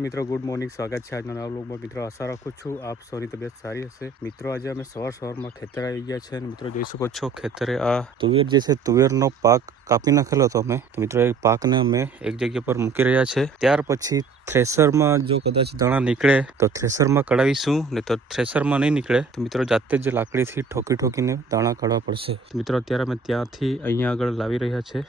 મિત્રો good morning, સ્વાગત છે આજના નવા વ્લોગમાં। મિત્રો આશા રાખું છું આપ સૌની તબિયત સારી હશે। મિત્રો આજે અમે સવારમાં ખેતરે આવી ગયા છે અને મિત્રો જોઈ શકો છો ખેતરે આ તુવેર જે છે તુવેરનો પાક કાપી નાખેલો હતો અમે, તો મિત્રો એ પાકને અમે એક જગ્યા પર મૂકી રહ્યા છે। ત્યાર પછી થ્રેસરમાં જો કદાચ દાણા નીકળે તો થ્રેસરમાં કઢાવીશું, ને તો થ્રેસરમાં નહીં નીકળે તો મિત્રો જાતે જ લાકડીથી ઠોકીને દાણા કાઢવા પડશે। મિત્રો અત્યારે અમે ત્યાંથી અહીંયા આગળ લાવી રહ્યા છે।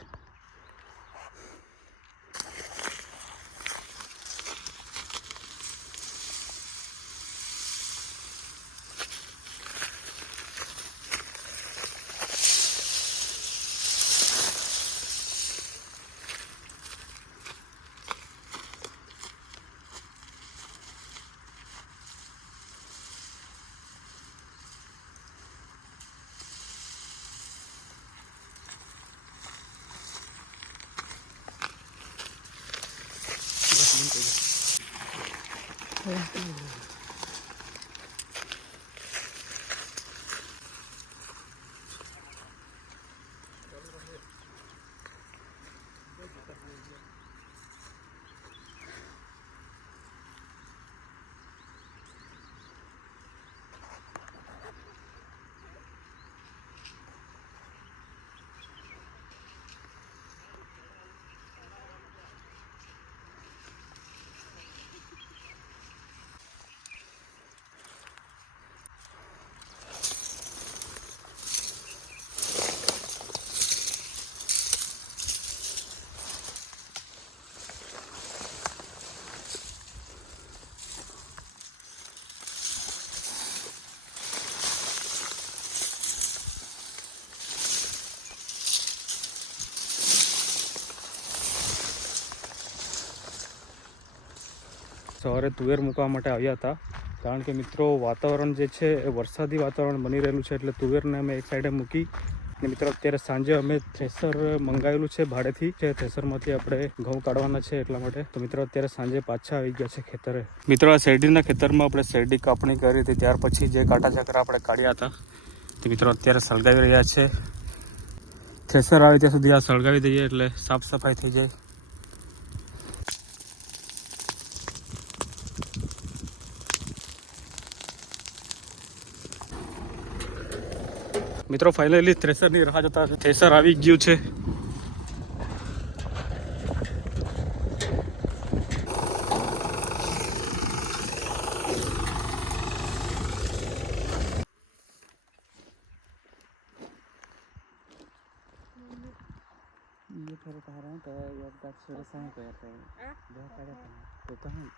સવારે તુવેર મૂકવા માટે આવ્યા હતા, કારણ કે મિત્રો વાતાવરણ જે છે એ વરસાદી વાતાવરણ બની રહેલું છે, એટલે તુવેરને અમે એક સાઈડે મૂકી અને મિત્રો અત્યારે સાંજે અમે થ્રેસર મંગાવેલું છે ભાડેથી, થ્રેસરમાંથી આપણે ઘઉં કાઢવાના છે એટલા માટે। તો મિત્રો અત્યારે સાંજે પાછા આવી ગયા છે ખેતરે। મિત્રો આ શેરડીના ખેતરમાં આપણે શેરડી કાપણી કરી હતી, ત્યાર પછી જે કાંટા ચકરા આપણે કાઢ્યા હતા તો મિત્રો અત્યારે સળગાવી રહ્યા છે। થ્રેસર આવે ત્યાં સુધી આ સળગાવી દઈએ એટલે સાફ સફાઈ થઈ જાય। મિત્રો ફાઇનલી થ્રેસરની રાહ જોતા થ્રેસર આવી ગયું છે। ये थोड़ा कह रहे हैं तो ये बात शुरू से ही कहते हैं जो करे तो कहाँ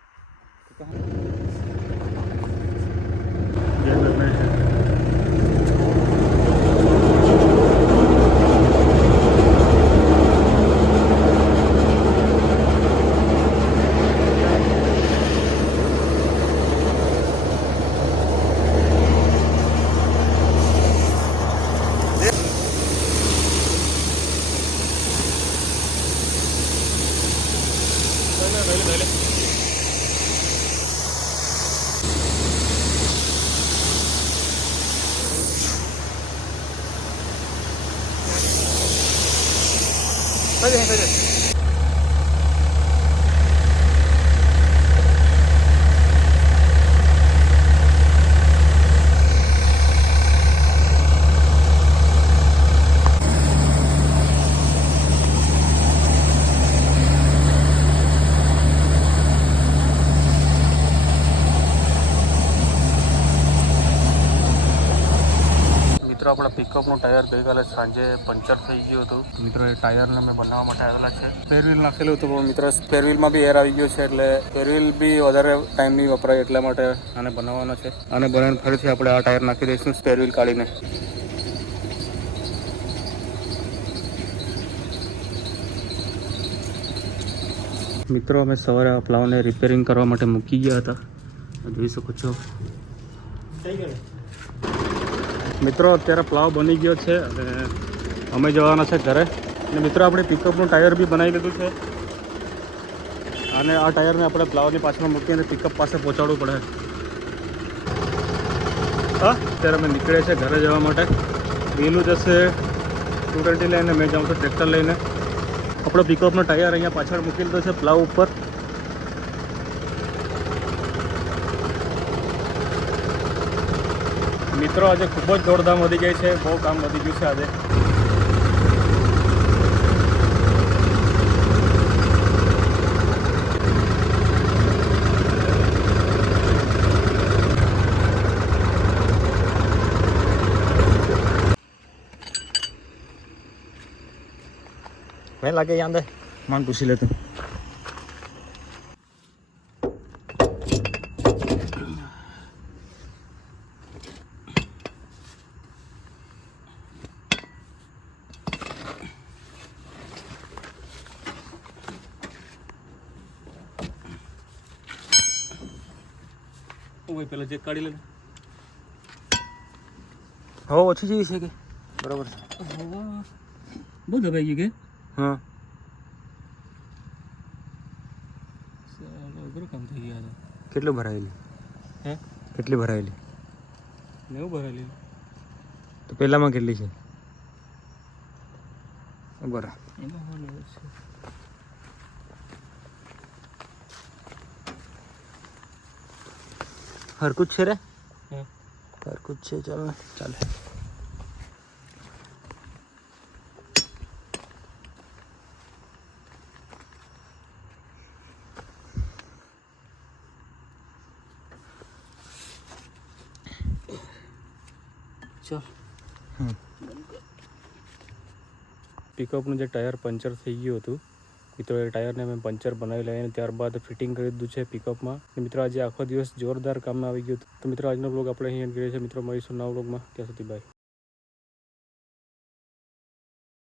મિત્રો આપણા પિકઅપનું ટાયર ગઈકાલે સાંજે પંચર થઈ ગયું હતું। મિત્રો એ ટાયરને અમે બનાવવા માટે આવેલા છે। સ્પેરવ્હીલ નાખેલું હતું પણ મિત્રો સ્પેરવ્હીલમાં બી એર આવી ગયો છે, એટલે સ્પેરવ્હીલ બી વધારે ટાઈમ નહીં વપરાય એટલા માટે આને બનાવવાનો છે। આને બનાવીને ફરીથી આપણે આ ટાયર નાખી દઈશું સ્પેરવ્હીલ કાઢીને। મિત્રો અમે સવારે આ પ્લાવને રિપેરિંગ કરવા માટે મૂકી ગયા હતા, જોઈ શકો છો। મિત્રો અત્યારે પ્લાવ બની ગયો છે અને અમે જવાના છે ઘરે। અને મિત્રો આપણે પિકઅપનું ટાયર બી બનાવી લીધું છે, અને આ ટાયરને આપણે પ્લાવની પાછળ મૂકીને પિકઅપ પાસે પહોંચાડવું પડે। હા, અત્યારે અમે નીકળે છે ઘરે જવા માટે। વેલું જશે 220 લઈને, મેં જાઉં છું ટ્રેક્ટર લઈને। આપણો પિકઅપનો ટાયર અહીંયા પાછળ મૂકી લીધો છે પ્લાવ ઉપર। મિત્રો આજે ખૂબ જ દોડધામ વધી ગઈ છે, બહુ કામ વધી ગયું છે આજે. मैं लाके यहाँ मान पूछ लेते ઓય પેલા જે કાઢી લે. हो अच्छी चीज है के बराबर બહુ દબાઈ ગઈ કે हाँ અઘરું કામ થઈ ગયા કેટલું ભરાયેલી હે કેટલી ભરાયેલી 90 ભરેલી તો પહેલામાં કેટલી છે બરા એમાં હું લેવું છે. हर कुछ है रे હા हर कुछ है चल चल ચાલ. હમ. પિકઅપનું જે ટાયર પંચર થઈ ગયું હતું મિત્રો, એ ટાયરને મેં પંચર બનાવી લઈને ત્યારબાદ ફિટિંગ કરી દીધું છે પિકઅપમાં. મિત્રો આજે આખો દિવસ જોરદાર કામમાં આવી ગયું હતું. તો મિત્રો આજનો બ્લોગ આપણે અહીં એન્ડ કરીએ છીએ. મિત્રો મળીશું નવા બ્લોગમાં, ત્યાં સુધી બાય.